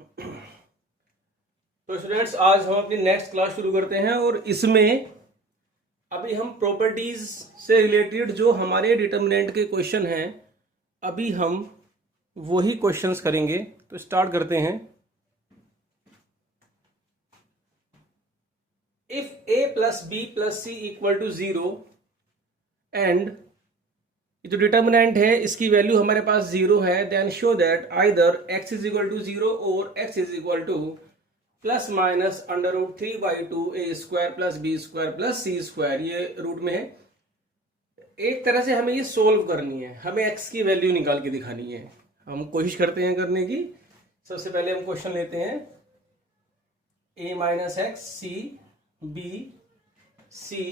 तो स्टूडेंट्स, आज हम अपनी नेक्स्ट क्लास शुरू करते हैं और इसमें अभी हम प्रॉपर्टीज से रिलेटेड जो हमारे डिटर्मिनेंट के क्वेश्चन हैं अभी हम वही क्वेश्चंस करेंगे। तो स्टार्ट करते हैं। If a plus B plus C equal to 0 and जो डिटर्मिनेंट है इसकी वैल्यू हमारे पास 0 है, then show that either x is equal to 0 और x is equal to plus minus under root 3/2 a square plus B square plus C square, ये root में है। एक तरह से हमें ये सोल्व करनी है, हमें x की वैल्यू निकाल के दिखानी है। हम कोशिश करते हैं करने की। सबसे पहले हम क्वेश्चन लेते हैं a minus X C B C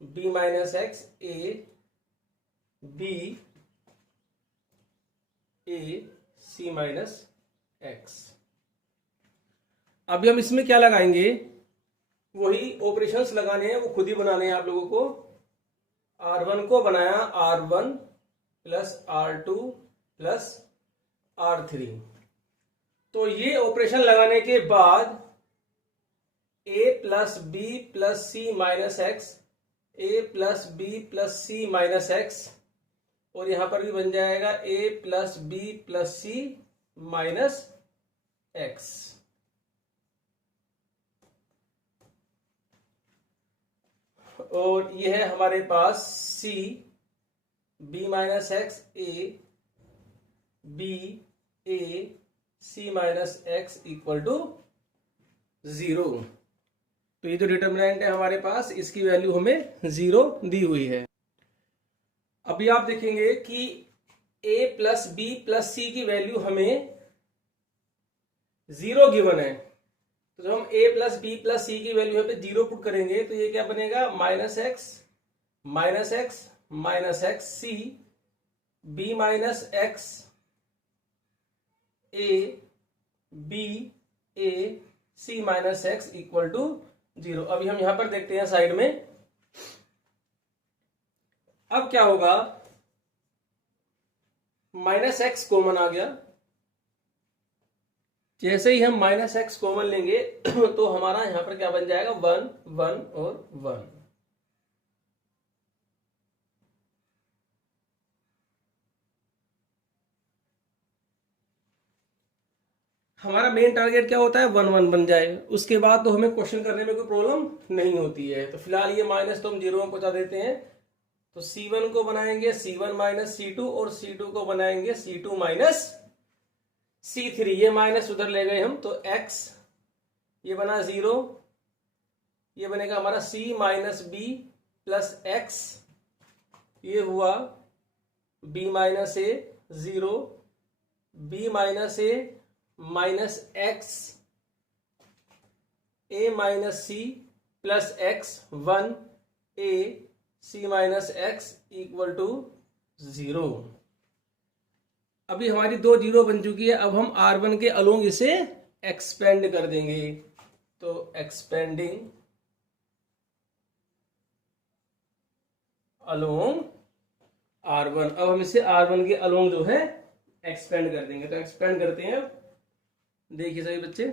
b minus x a b a c minus X. अभी हम इसमें क्या लगाएंगे, वही ऑपरेशंस लगाने हैं, वो खुद ही बनाने हैं आप लोगों को। R1 को बनाया R1 plus R2 plus R3। तो ये ऑपरेशन लगाने के बाद a plus B plus C minus x, a plus B plus C minus x, और यहां पर भी बन जाएगा a plus B plus C minus x. और ये है हमारे पास c b minus x a b a c minus X equal to 0। तो ये जो डिटर्मिनेंट है हमारे पास, इसकी वैल्यू हमें 0 दी हुई है। अभी आप देखेंगे कि a plus B plus c की वैल्यू हमें 0 गिवन है। तो जब हम a plus B plus c की वैल्यू पे 0 पुट करेंगे तो ये क्या बनेगा, minus X minus X minus X C b minus x a b a c minus X equal to 0। अभी हम यहां पर देखते हैं साइड में। अब क्या होगा, माइनस एक्स कॉमन आ गया। जैसे ही हम माइनस एक्स कॉमन लेंगे तो हमारा यहां पर क्या बन जाएगा, 1 1 और 1। हमारा मेन टारगेट क्या होता है, 1 1 बन जाए। उसके बाद तो हमें क्वेश्चन करने में कोई प्रॉब्लम नहीं होती है। तो फिलहाल ये माइनस तो हम 0 में पहुंचा देते हैं। तो C1 को बनाएंगे C1 माइनस C2 और C2 को बनाएंगे C2 माइनस C3। ये माइनस उधर ले गए हम, तो x ये बना 0, ये बनेगा हमारा C minus B plus X, ये हुआ b minus A 0 b minus A minus x a minus C plus X 1 a c minus X equal to 0। अभी हमारी 2 0 बन चुकी है। अब हम R1 के अलोंग इसे एक्सपेंड कर देंगे। तो एक्सपेंडिंग अलोंग R1, अब हम इसे R1 के अलोंग जो है एक्सपेंड कर देंगे। तो एक्सपेंड करते हैं। देखिए सभी बच्चे,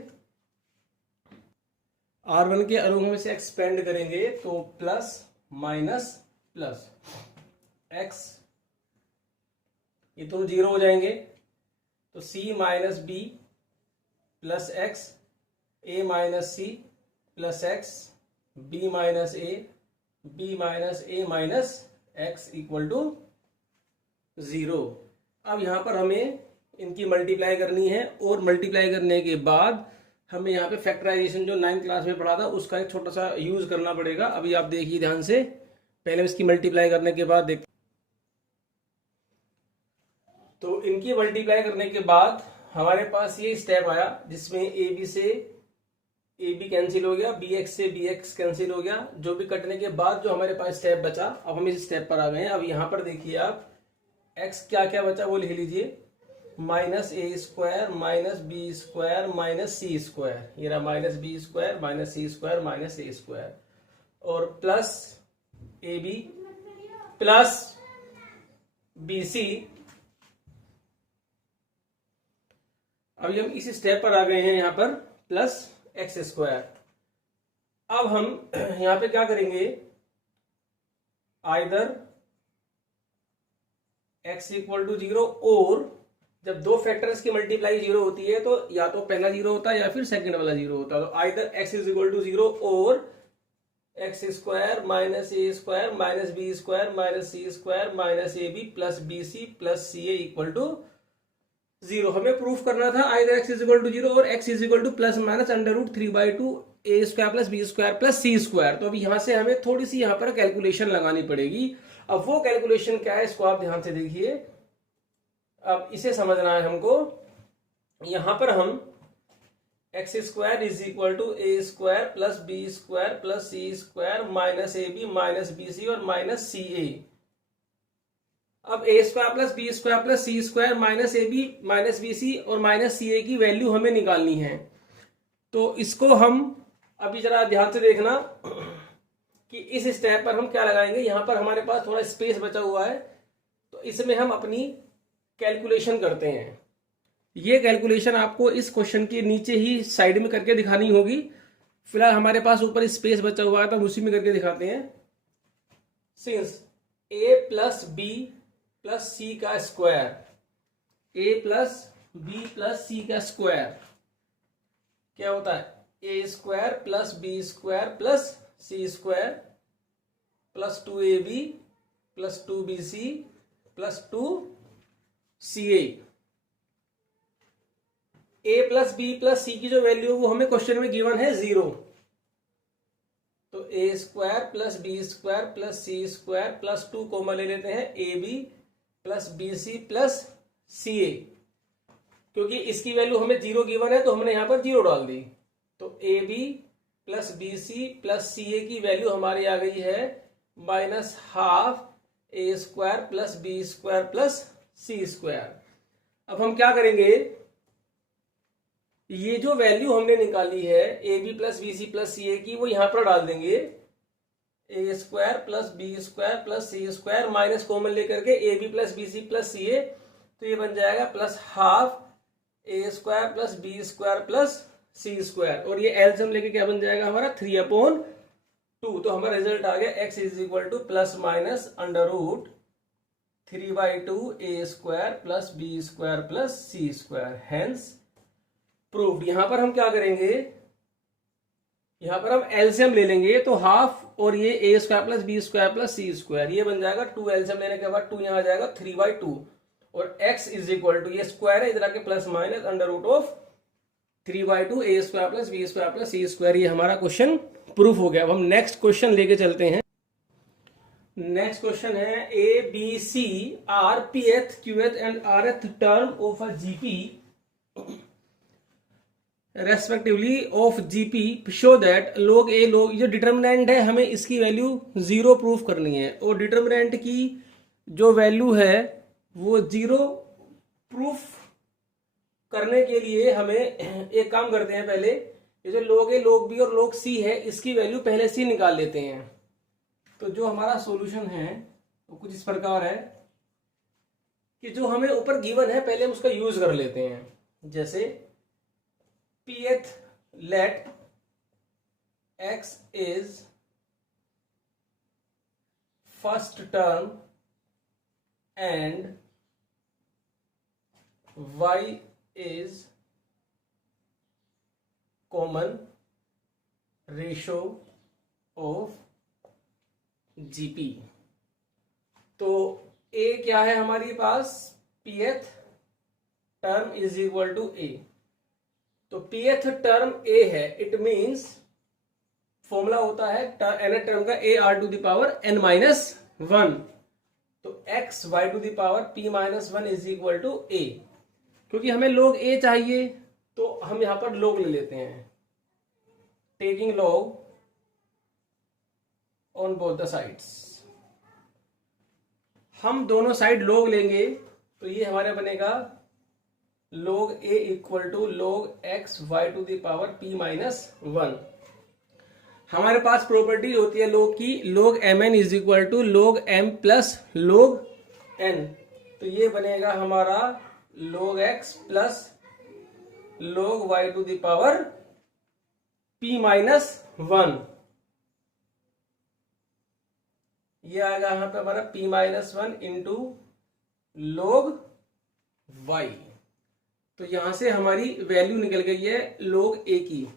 R1 के अलोंग हम इसे एक्सपेंड करेंगे तो प्लस माइनस प्लस एक्स, ये तो 0 हो जाएंगे। तो c minus B plus x a minus C plus X b minus A b minus A minus X equal to 0। अब यहां पर हमें इनकी मल्टीप्लाई करनी है, और मल्टीप्लाई करने के बाद हमें यहाँ पे फैक्टराइजेशन जो 9th क्लास में पढ़ा था उसका एक छोटा सा यूज करना पड़ेगा। अभी आप देखिए ध्यान से, पहले इसकी मल्टीप्लाई करने के बाद देख। तो इनकी मल्टीप्लाई करने के बाद हमारे पास ये स्टेप आया जिसमें ए बी से ए बी कैंसिल हो गया, बी एक्स से बी एक्स कैंसिल हो गया। जो भी कटने के बाद जो हमारे पास स्टेप बचा, अब हम इस स्टेप पर आ गए हैं। अब यहां पर देखिए आप, एक्स क्या क्या बचा वो लिख लीजिए, माइनस ए square minus B square minus सी स्क्वायर, ये रहा माइनस बी स्क्वायर माइनस सी स्क्वायर माइनस ए स्क्वायर, और plus a B plus B c अभी हम इस स्टेप पर आ गए हैं यहाँ पर प्लस एक्स स्क्वायर। अब हम यहाँ पे क्या करेंगे, आइदर x इक्वल टू 0 और जब दो फैक्टर्स की मल्टीप्लाई 0 होती है तो या तो पहला 0 होता है या फिर सेकंड वाला 0 होता है। तो either x is equal to 0 और X square minus A square minus B square minus C square minus A B plus B C plus C A equal to 0। हमें प्रूफ करना था either x is equal to 0 और x is equal to plus minus under root 3/2 A square plus B square plus C square. तो अब यहां से हमें थोड़ी सी यहाँ पर कैलकुलेशन लगानी पड़ेगी। अब वो कैलकुलेशन क्या है इसको आप ध्यान से देखिए। अब इसे समझना है हमको। यहां पर हम x square is equal to a square plus B square plus C square minus A b minus b c और माइनस सी ए। अब a square plus B square plus C square minus A b minus b c और minus c a की value हमें निकालनी है। तो इसको हम अभी जरा ध्यान से देखना कि इस स्टेप पर हम क्या लगाएंगे। यहां पर हमारे पास थोड़ा स्पेस बचा हुआ है तो इसमें हम अपनी कैलकुलेशन करते हैं। ये कैलकुलेशन आपको इस क्वेश्चन के नीचे ही साइड में करके दिखानी होगी। फिलहाल हमारे पास ऊपर स्पेस बचा हुआ है तो हम उसी में करके दिखाते हैं। Since a plus B plus c का square, a plus B plus c का स्क्वायर क्या होता है, a square plus B square plus C square plus 2ab plus 2bc plus 2ca। A plus B plus c की जो value वो हमें question में गिवन है 0। तो a square plus B square plus C square plus 2 common ले लेते हैं a B plus B C plus C a. क्योंकि इसकी वैल्यू हमें 0 गिवन है तो हमने यहां पर 0 डाल दी। तो a B plus B C plus C a की वैल्यू हमारी आ गई है minus half a square plus B square plus C square. अब हम क्या करेंगे, ये जो वैल्यू हमने निकाली है A B plus B C plus C a की वो यहां पर डाल देंगे। A square plus B square plus C square minus common लेकर के a B plus B C plus C a, तो ये बन जाएगा plus half a square plus B square plus C square. और ये एलसीएम लेके क्या बन जाएगा हमारा 3/2। तो हमारा रिजल्ट आ गया x is equal to plus minus under root 3/2 A square plus B square plus C square. Hence proved. यहां पर हम क्या करेंगे, यहां पर हम एलसीएम ले लेंगे तो हाफ और ये a square plus B square plus C square ये बन जाएगा 2। एलसीएम लेने के बाद 2 यहां आ जाएगा 3/2 और x इज इक्वल टू ये स्क्वायर है इधर आके plus minus under root of 3/2 A square plus B square plus C square. ये हमारा क्वेश्चन प्रूफ हो गया। अब हम नेक्स्ट क्वेश्चन लेके चलते हैं। नेक्स्ट क्वेश्चन है ए B C are pth qth and rth term of a GP respectively of GP show that log a log, जो डिटर्मिनेंट है हमें इसकी वैल्यू 0 प्रूफ करनी है और डिटर्मिनेंट की जो वैल्यू है वो 0 प्रूफ करने के लिए हमें एक काम करते हैं। पहले ये जो log a log b और log c है इसकी वैल्यू पहले से निकाल लेते हैं। तो जो हमारा सॉल्यूशन है वो कुछ इस प्रकार है कि जो हमें ऊपर गिवन है पहले हम उसका यूज कर लेते हैं। जैसे pth let x is first term and y is common ratio of GP। तो a क्या है हमारे पास, pth term is equal to a। तो pth टर्म a है, इट मींस फॉर्मूला होता है nth टर्म का a r to the power n minus 1। तो x y to the power p minus 1 is equal to a। क्योंकि हमें log a चाहिए तो हम यहां पर log ले लेते हैं, taking log on both the sides. हम दोनों साइड log लेंगे तो ये हमारे बनेगा log a equal to log x y to the power p minus 1। हमारे पास प्रॉपर्टी होती है log की, log mn is equal to log m plus log n। तो ये बनेगा हमारा log x plus log y to the power p minus 1, ये आएगा यहां पे हमारा p minus 1 into log y। तो यहां से हमारी वैल्यू निकल गई है log a की।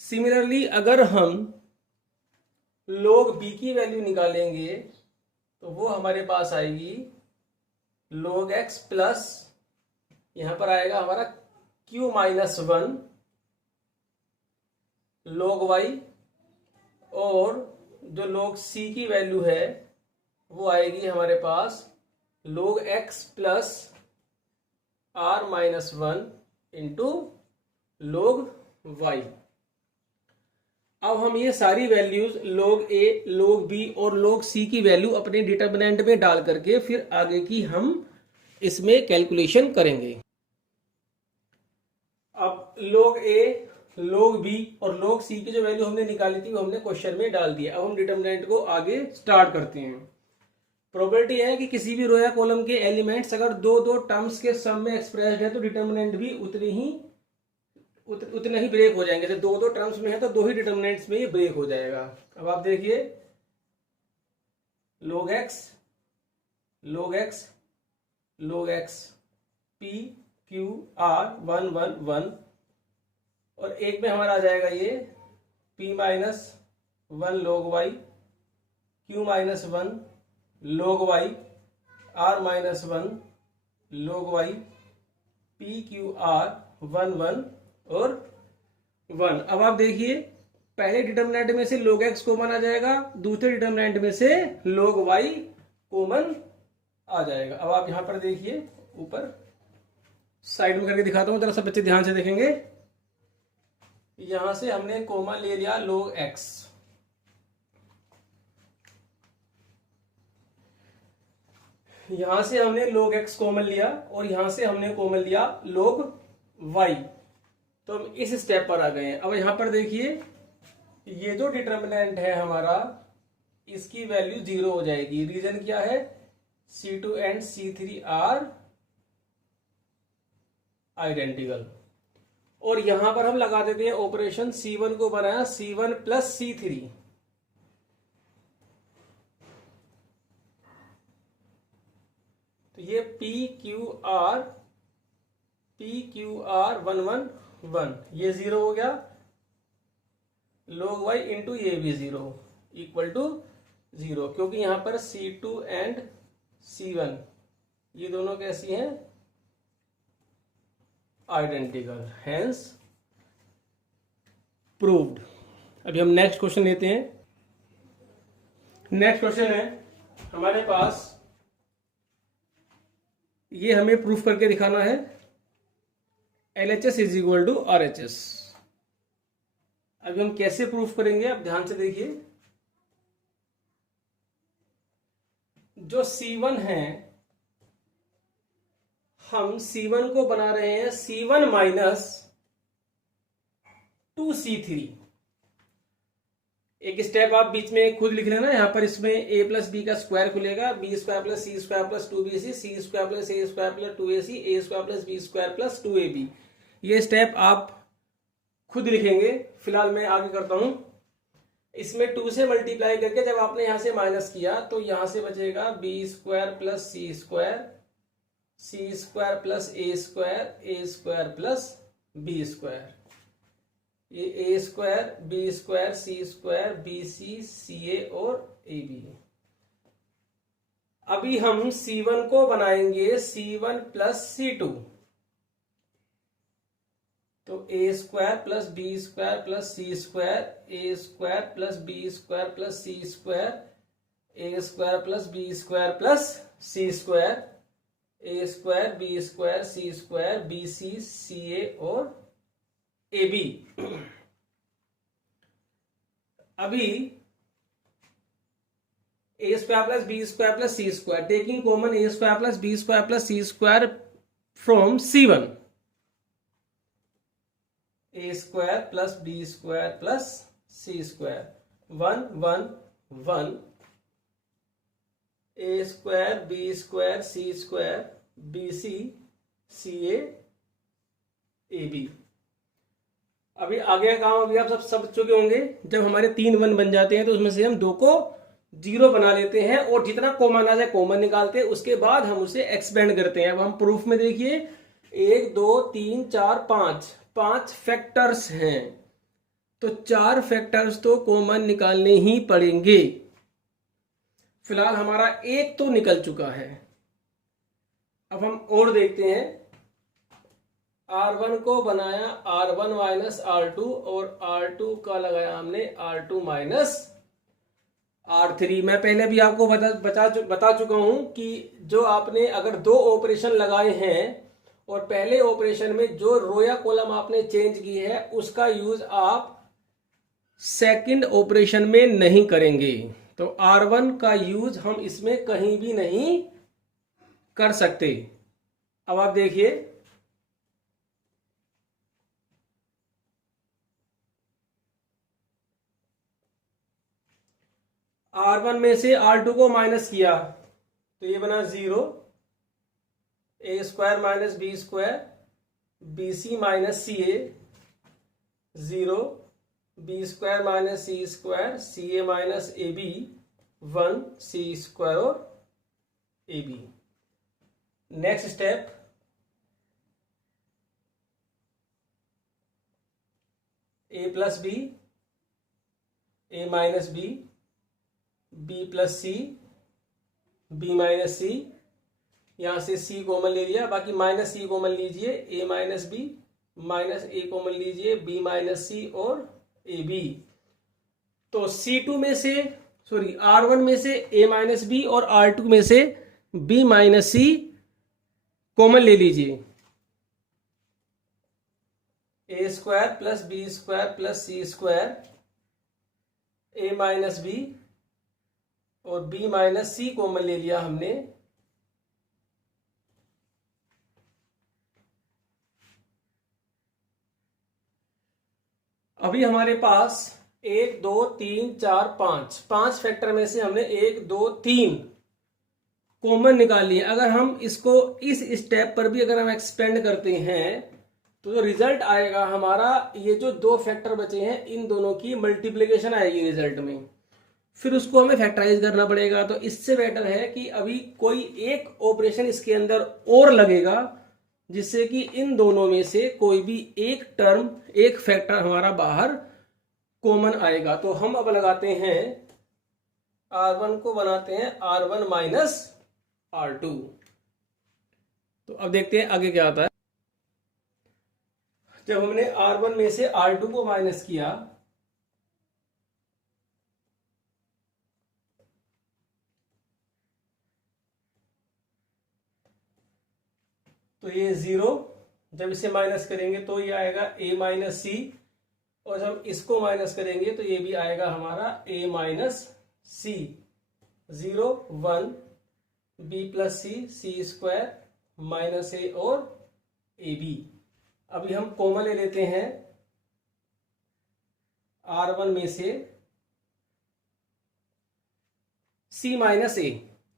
सिमिलरली अगर हम log b की वैल्यू निकालेंगे तो वो हमारे पास आएगी log x प्लस, यहां पर आएगा हमारा q माइनस 1 log y, और जो log c की वैल्यू है वो आएगी हमारे पास log x plus r minus 1 into log y। अब हम ये सारी values log a, log b और log c की वैल्यू अपने डिटरमिनेंट में डाल करके फिर आगे की हम इसमें कैलकुलेशन करेंगे। अब log a, log b और log c की जो वैल्यू हमने निकाली थी वो हमने क्वेश्चन में डाल दिया। अब हम डिटरमिनेंट को आगे स्टार्ट करते हैं। प्रोबेबिलिटी है कि किसी भी रो या कॉलम के एलिमेंट्स अगर दो दो टर्म्स के सम में एक्सप्रेस्ड है तो डिटरमिनेंट भी उतने ही ब्रेक हो जाएंगे। जब दो दो टर्म्स में है तो दो ही डिटरमिनेंट्स में ये ब्रेक हो जाएगा। अब आप देखिए log x p q r 1 1 1, और एक में हमारा आ जाएगा ये p minus 1 log y, q minus 1 log y, r minus 1 log y, p q r 1 1 और 1। अब आप देखिए पहले डिटरमिनेंट में से log x कॉमन आ जाएगा, दूसरे डिटरमिनेंट में से log y कॉमन आ जाएगा। अब आप यहां पर देखिए, ऊपर साइड में करके दिखाता हूं, जरा सब बच्चे ध्यान से देखेंगे। यहां से हमने कॉमन ले लिया log x, यहां से हमने log x कॉमन लिया और यहां से हमने कॉमन लिया log y। तो हम इस स्टेप पर आ गए हैं। अब यहां पर देखिए ये जो डिटरमिनेंट है हमारा, इसकी वैल्यू 0 हो जाएगी। रीजन क्या है? C2 and C3 are identical. और यहां पर हम लगा देते हैं ऑपरेशन, C1 को बनाया C1 प्लस C3, तो ये PQR 1 1 1, ये 0 हो गया। log y इंटू ये भी 0 इक्वल टू 0, क्योंकि यहां पर C2 एंड C1 ये दोनों कैसी हैं? Identical, hence proved. अभी हम नेक्स्ट क्वेश्चन लेते हैं। नेक्स्ट क्वेश्चन है हमारे पास, ये हमें प्रूफ करके दिखाना है LHS is equal to RHS। अभी हम कैसे प्रूफ करेंगे, आप ध्यान से देखिए। जो C1 है, हम C1 को बना रहे हैं C1 माइनस 2C3। एक स्टेप आप बीच में खुद लिख लेना, यहां पर इसमें a प्लस बी का स्क्वायर खुलेगा, b square plus C square plus 2bc, c square plus a square plus 2ac, a square plus B square plus 2ab। ये स्टेप आप खुद लिखेंगे, फिलहाल मैं आगे करता हूं। इसमें 2 से मल्टीप्लाई करके जब आपने यहां से माइनस किया तो यहां से बचेगा B square plus C square, C square plus a square plus B square, ये a square B square C square B C C a और ए बी। अभी हम C1 को बनाएंगे C1 प्लस C2, तो a square plus B square plus C square, a square plus B square plus C square, a square plus B square plus C square, a square B square C square B C C a और a B. अभी a square plus B square plus C square, taking common a square plus B square plus C square from C1, a square plus B square plus C square 1 1 1 A square B square C square B C C A B. अभी आगे का काम अभी आप सब समझ चुके होंगे। जब हमारे 3 1 बन जाते हैं तो उसमें से हम 2 को 0 बना लेते हैं और जितना कॉमन आ जाए कॉमन निकालते हैं, उसके बाद हम उसे एक्सपेंड करते हैं। अब हम प्रूफ में देखिए 1 2 3 4 5 फैक्टर्स हैं, तो 4 फैक्टर्स तो कॉमन निकालने ही पड़ेंगे। फिलहाल हमारा 1 तो निकल चुका है। अब हम और देखते हैं। R1 को बनाया R1 माइनस R2 और R2 का लगाया हमने R2 माइनस R3। मैं पहले भी आपको बता चुका हूं कि जो आपने अगर 2 ऑपरेशन लगाए हैं और पहले ऑपरेशन में जो रो या कॉलम आपने चेंज की है उसका यूज आप सेकंड ऑपरेशन में नहीं करेंगे। तो R1 का यूज हम इसमें कहीं भी नहीं कर सकते। अब आप देखिए R1 में से R2 को माइनस किया तो ये बना 0, a square minus B square B c minus c a 0, b square minus C square c a minus A b 1 c square और a b. Next step, a plus b a minus b b plus c b minus c, यहां से सी common ले लिया, बाकी minus c common लीजिए, ए minus B minus ए common लीजिए B minus सी और a B. तो C2 में से R1 में से ए माइनस बी और R2 में से बी माइनस सी कॉमन ले लीजिए। A square plus B square plus C square a minus B और बी माइनस सी कॉमन ले लिया हमने। अभी हमारे पास 1 2 3 4 5 फैक्टर में से हमने 1 2 3 कॉमन निकाल लिए। अगर हम इसको इस स्टेप पर भी अगर हम एक्सपेंड करते हैं तो जो रिजल्ट आएगा हमारा, ये जो 2 फैक्टर बचे हैं इन दोनों की मल्टीप्लिकेशन आएगी रिजल्ट में, फिर उसको हमें फैक्टराइज करना पड़ेगा। तो इससे बेटर है कि अभी कोई एक ऑपरेशन इसके अंदर और लगेगा जिससे कि इन दोनों में से कोई भी एक टर्म एक फैक्टर हमारा बाहर कॉमन आएगा। तो हम अब लगाते हैं R1 को बनाते हैं R1 माइनस R2। तो अब देखते हैं आगे क्या आता है। जब हमने R1 में से R2 को माइनस किया तो ये 0, जब इसे माइनस करेंगे तो ये आएगा a माइनस सी, और जब इसको माइनस करेंगे तो ये भी आएगा हमारा a minus c. 0 1 b plus C square minus ए और ए बी। अभी हम कॉमन ले लेते हैं R1 में से c माइनस ए,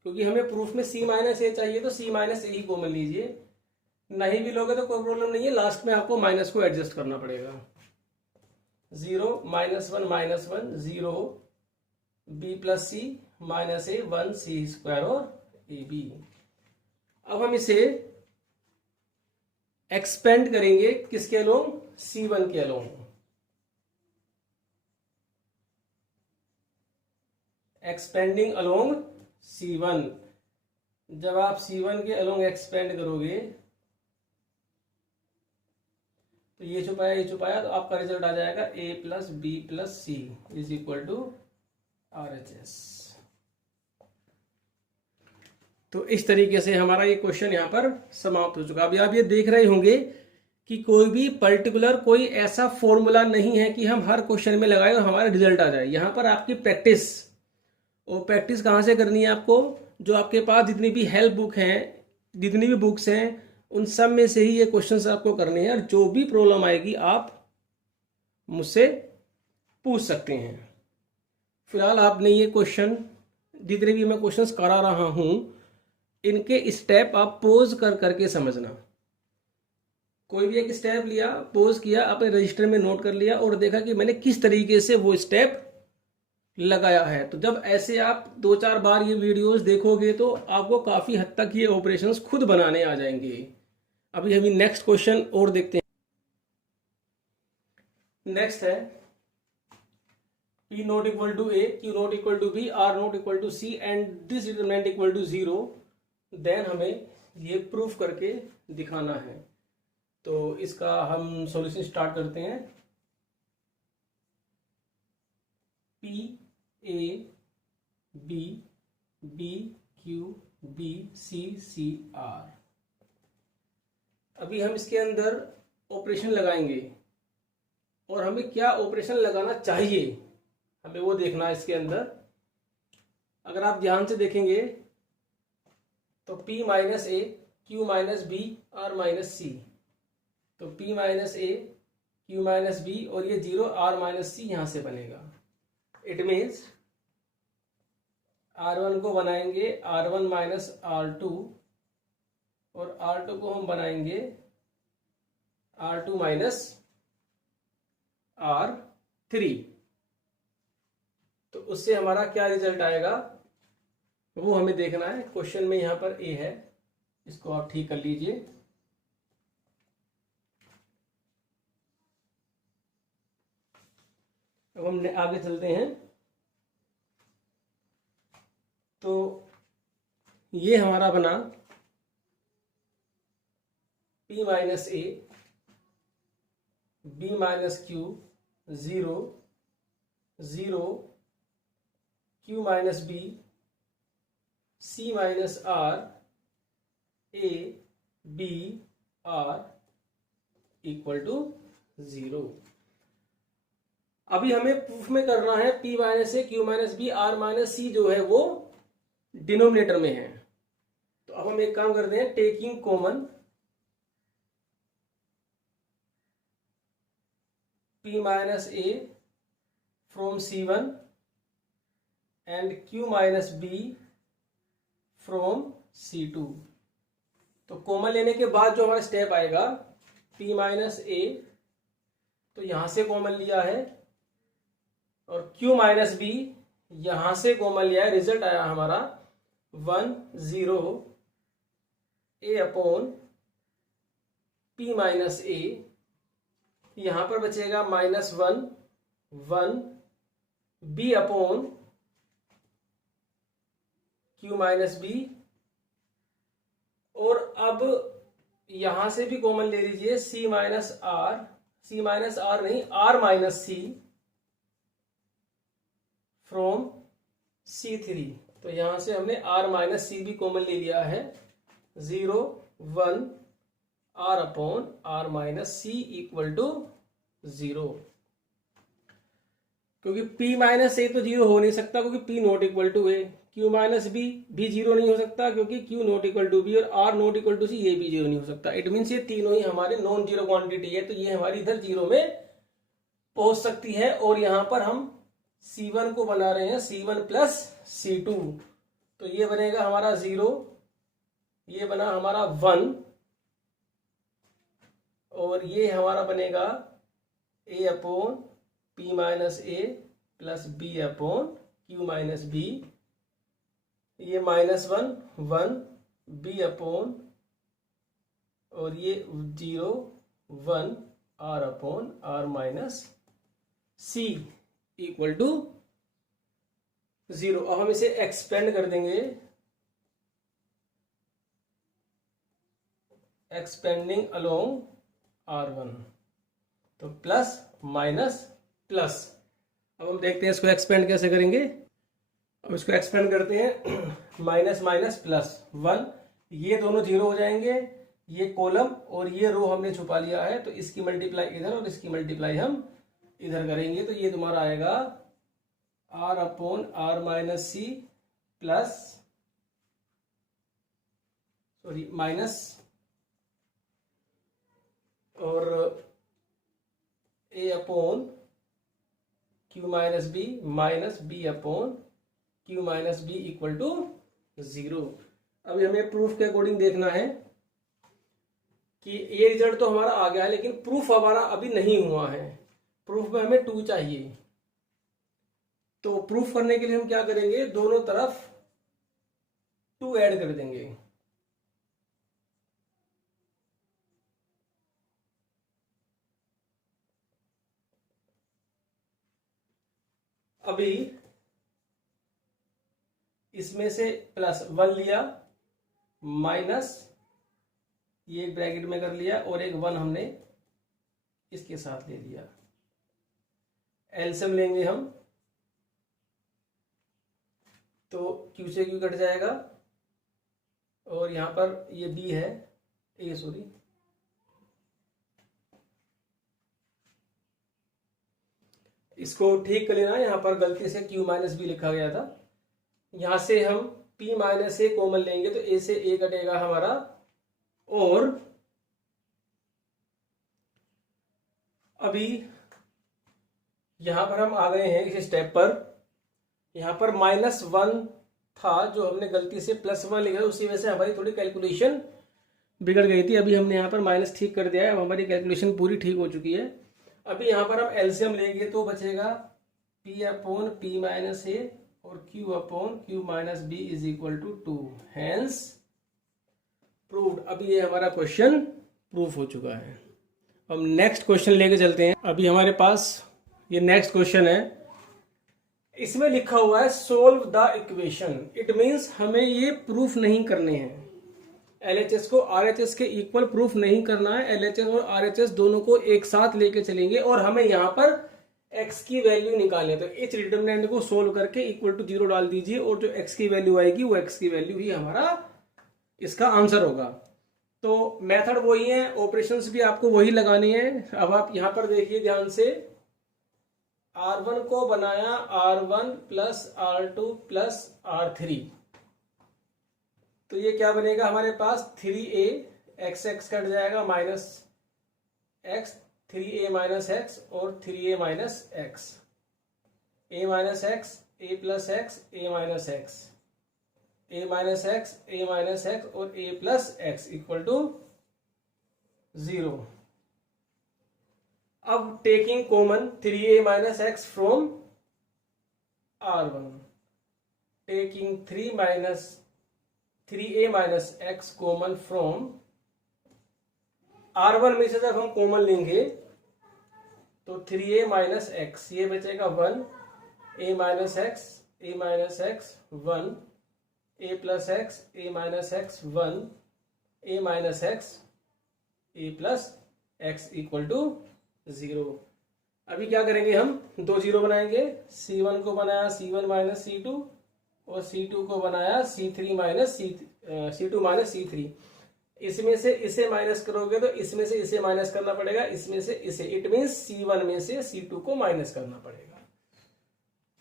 क्योंकि हमें प्रूफ में c माइनस ए चाहिए तो c माइनस ए ही कॉमन लीजिए। नहीं भी लोगे तो कोई प्रॉब्लम नहीं है, लास्ट में आपको माइनस को एडजस्ट करना पड़ेगा। 0 -1 0 b प्लस सी माइनस ए 1 सी स्क्वायर और ए बी। अब हम इसे एक्सपेंड करेंगे किसके अलोंग, C1 के अलोंग। Expanding along C1। जब आप C1 के अलोंग एक्सपेंड करोगे तो ये छुपाया तो आपका रिजल्ट आ जाएगा a plus B plus C is equal to RHS। तो इस तरीके से हमारा ये क्वेश्चन यहाँ पर समाप्त हो चुका। अभी आप ये देख रहे होंगे कि कोई भी पर्टिकुलर कोई ऐसा फॉर्मूला नहीं है कि हम हर क्वेश्चन में लगाए और हमारा रिजल्ट आ जाए। यहाँ पर आपकी प्रैक्टिस, और प्रैक्टिस कहाँ से करनी है आपको, जो आपके पास जितनी भी हेल्प बुक हैं, जितनी भी बुक्स हैं, उन सब में से ही ये क्वेश्चंस आपको करने हैं। और जो भी प्रॉब्लम आएगी आप मुझसे पूछ सकते हैं। फिलहाल आपने ये क्वेश्चन जितने भी मैं क्वेश्चंस करा रहा हूं इनके स्टेप आप पोज कर करके समझना। कोई भी एक स्टेप लिया, पोज किया, अपने रजिस्टर में नोट कर लिया और देखा कि मैंने किस तरीके से वो स्टेप लगाया है। तो जब ऐसे आप 2-4 बार ये वीडियोस देखोगे तो आपको काफी हद तक ये ऑपरेशंस खुद बनाने आ जाएंगे। अभी हम नेक्स्ट क्वेश्चन और देखते हैं। नेक्स्ट है P not equal to A, Q not equal to B, R not equal to C and this determinant equal to 0, then हमें ये प्रूफ करके दिखाना है। तो इसका हम सॉल्यूशन स्टार्ट करते हैं। P A B B Q B C C R। अभी हम इसके अंदर ऑपरेशन लगाएंगे और हमें क्या ऑपरेशन लगाना चाहिए हमें वो देखना है इसके अंदर। अगर आप ध्यान से देखेंगे तो P minus a, Q minus b, R minus c. तो P minus a, Q minus B और ये 0 R माइनस सी यहां से बनेगा। इट मीन्स R1 को बनाएंगे R1 माइनस R2 और R2 को हम बनाएंगे R2 माइनस R3। तो उससे हमारा क्या रिजल्ट आएगा वो हमें देखना है। क्वेश्चन में यहां पर ए है, इसको आप ठीक कर लीजिए। अब हम आगे चलते हैं। तो ये हमारा बना P minus A, B minus q, 0 0, Q minus b, C minus R, A B R equal to 0। अभी हमें प्रूफ में करना है P minus a, Q minus b, R minus c जो है वो डिनोमिनेटर में है। तो अब हम एक काम करते हैं, taking common P minus A from C1 and Q minus B from C2। तो कॉमन लेने के बाद जो हमारा स्टेप आएगा P माइनस ए, तो यहां से कॉमन लिया है और Q माइनस बी यहां से कॉमन लिया है। रिजल्ट आया हमारा 1 0 A upon P minus A, यहां पर बचेगा -1 1 B upon Q minus B. और अब यहां से भी कॉमन ले लीजिए C minus R, C minus R नहीं R minus C from C3। तो यहां से हमने R माइनस सी भी कॉमन ले लिया है। 0 1 R upon R minus C equal to 0। क्योंकि P माइनस ए तो 0 हो नहीं सकता क्योंकि P not equal to A. Q minus B भी 0 नहीं हो सकता क्योंकि Q not equal to B, और R not equal to C ये भी 0 नहीं हो सकता। इट मीन्स ये तीनों ही हमारे नॉन जीरो क्वांटिटी है। तो ये हमारी इधर 0 में पहुंच सकती है। और यहां पर हम C1 को बना रहे हैं C1 प्लस C2। तो ये बनेगा हमारा 0, ये बना हमारा 1 और ये हमारा बनेगा A upon P minus A plus B upon Q minus B. ये -1 1 B अपॉन और ये 0 1 R upon R minus C equal to 0। अब हम इसे एक्सपेंड कर देंगे, एक्सपेंडिंग अलोंग R1। तो प्लस माइनस प्लस। अब हम देखते हैं इसको एक्सपेंड कैसे करेंगे। अब इसको एक्सपेंड करते हैं, माइनस माइनस प्लस 1, ये दोनों 0 हो जाएंगे। ये कॉलम और ये रो हमने छुपा लिया है तो इसकी मल्टीप्लाई इधर और इसकी मल्टीप्लाई हम इधर करेंगे। तो ये तुम्हारा आएगा R upon R minus C plus minus और A upon Q minus B minus B upon Q minus B equal to 0। अभी हमें प्रूफ के अकॉर्डिंग देखना है कि ये रिजल्ट तो हमारा आ गया है, लेकिन प्रूफ हमारा अभी नहीं हुआ है। प्रूफ में हमें 2 चाहिए। तो प्रूफ करने के लिए हम क्या करेंगे, दोनों तरफ 2 ऐड कर देंगे। अभी इसमें से +1 लिया, माइनस ये एक ब्रैकेट में कर लिया, और एक 1 हमने इसके साथ ले लिया। एलसीएम लेंगे हम, तो Q से Q कट जाएगा, और यहां पर ये B है, ए सॉरी, इसको ठीक कर लेना। यहां पर गलती से Q माइनस बी लिखा गया था। यहां से हम P माइनस ए कॉमन लेंगे, तो A से A कटेगा हमारा, और अभी यहां पर हम आ गए हैं इस स्टेप पर। यहां पर -1 था जो हमने गलती से +1 लिखा, उसी वजह से हमारी थोड़ी कैलकुलेशन बिगड़ गई थी। अभी हमने यहाँ पर माइनस ठीक कर दिया है, अब हमारी कैलकुलेशन पूरी ठीक हो चुकी है। अभी यहाँ पर हम एलसीएम लेंगे तो बचेगा P अपॉन P माइनस ए और Q upon Q minus B is equal to 2, hence proved. अभी ये हमारा क्वेश्चन प्रूफ हो चुका है। अब नेक्स्ट क्वेश्चन लेके चलते हैं। अभी हमारे पास ये नेक्स्ट क्वेश्चन है, इसमें लिखा हुआ है solve the equation. It means हमें ये प्रूफ नहीं करने हैं, LHS को RHS के इक्वल प्रूफ नहीं करना है। LHS और RHS दोनों को एक साथ लेके चलेंगे, और हमें यहाँ पर x की वैल्यू निकालनी है। तो इस डिटरमिनेंट को सोल्व करके इक्वल टू 0 डाल दीजिए, और जो x की वैल्यू आएगी वो x की वैल्यू ही हमारा इसका आंसर होगा। तो मेथड वही है, ऑपरेशंस भी आपको वही लगाने हैं। अब आप यहाँ पर देखिए ध्यान से, R1 को बनाया R1 plus R2 plus R3, तो ये क्या बनेगा हमारे पास 3a, x कट जाएगा minus x, 3a minus x और 3a minus x, a minus x, a plus x, a minus x, a minus x, a minus x और a plus x equal to 0। अब taking common 3a minus x from R1, taking 3a minus x common from R1 में से जब हम common लेंगे तो 3a minus x, ये बचेगा 1, a minus x, a minus X 1, a plus x, a minus X 1, a minus x, a plus x equal to 0। अभी क्या करेंगे, हम 2 0 बनाएंगे। C1 को बनाया C1 माइनस C2 और C2 को बनाया C3 minus C2 minus C3। इसमें से इसे माइनस करोगे तो इसमें से इसे माइनस करना पड़ेगा, इसमें से इसे, इट मीन्स C1 में से C2 को माइनस करना पड़ेगा।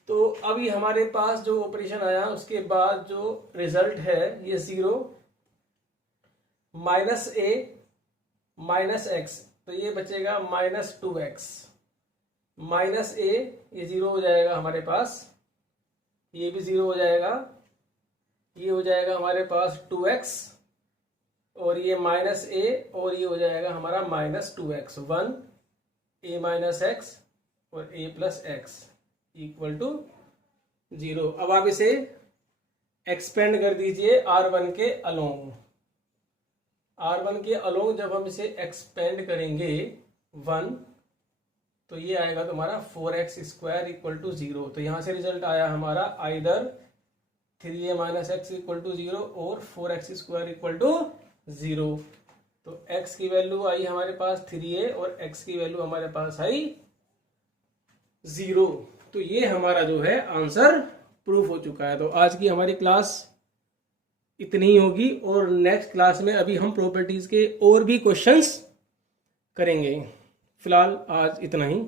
तो अभी हमारे पास जो ऑपरेशन आया उसके बाद जो रिजल्ट है ये 0 माइनस a माइनस एक्स, तो ये बचेगा माइनस 2x, माइनस a, ये 0 हो जाएगा हमारे पास, ये भी 0 हो जाएगा, ये हो जाएगा हमारे पास 2x, और ये माइनस a, और ये हो जाएगा हमारा minus 2x, 1 a minus x और a plus x equal to 0। अब आप इसे एक्सपेंड कर दीजिए R1 के अलोंग। R1 के अलोंग जब हम इसे एक्सपेंड करेंगे 1, तो ये आएगा तुम्हारा 4x स्क्वायर इक्वल टू 0। तो यहां से रिजल्ट आया हमारा either 3a minus X equal to 0 और 4x स्क्वायर इक्वल टू 0। तो x की वैल्यू आई हमारे पास 3a और x की वैल्यू हमारे पास आई 0। तो ये हमारा जो है आंसर प्रूफ हो चुका है। तो आज की हमारी क्लास इतनी ही होगी, और नेक्स्ट क्लास में अभी हम प्रॉपर्टीज के और भी क्वेश्चंस करेंगे। फिलहाल आज इतना ही।